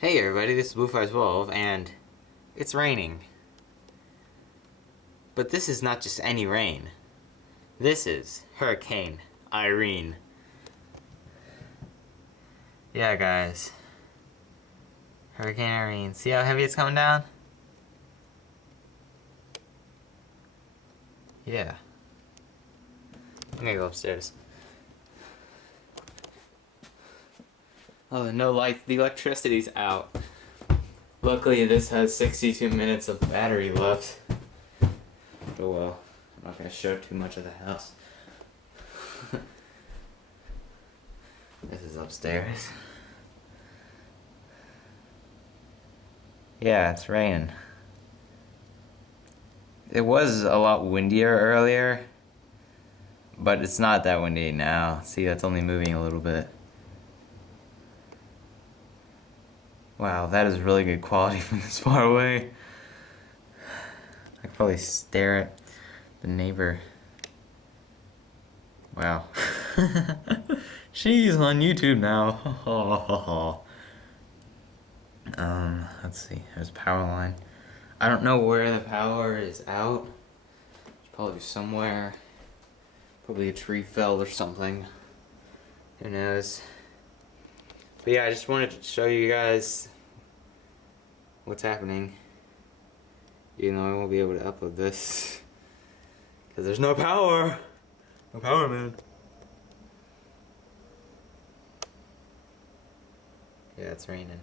Hey everybody, this is Blue512 and it's raining. But this is not just any rain. This is Hurricane Irene. Yeah guys. Hurricane Irene. See how heavy it's coming down? Yeah. I'm gonna go upstairs. Oh, no light. The electricity's out. Luckily this has 62 minutes of battery left. Oh well, I'm not gonna show too much of the house. This is upstairs. Yeah, it's raining. It was a lot windier earlier, but it's not that windy now. See, that's only moving a little bit. Wow, that is really good quality from this far away. I could probably stare at the neighbor. Wow. She's on YouTube now. Let's see. There's a power line. I don't know where the power is out. It's probably somewhere. Probably a tree fell or something. Who knows? But yeah, I just wanted to show you guys what's happening. You know, I won't be able to upload this because there's no power. No power, man. Yeah, it's raining.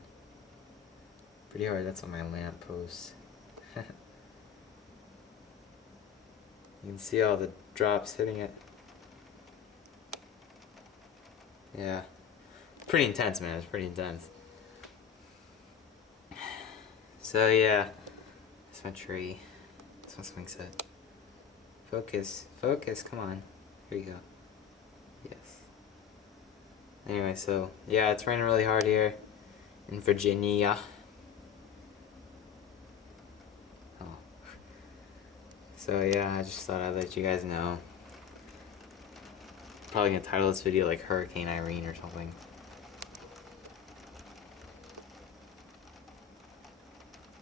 Pretty hard. That's on my lamp post. You can see all the drops hitting it. Yeah. It's pretty intense, man. It's pretty intense. So, yeah. That's my tree. That's my swing set. Focus. Focus. Come on. Here you go. Yes. Anyway, so, yeah, it's raining really hard here in Virginia. Oh. So, yeah, I just thought I'd let you guys know. Probably gonna title this video like Hurricane Irene or something.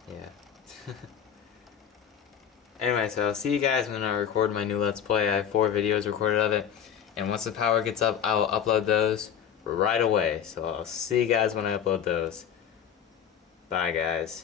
Yeah. Anyway, so I'll see you guys when I record my new Let's Play. I have 4 videos recorded of it. And once the power gets up, I will upload those right away. So I'll see you guys when I upload those. Bye, guys.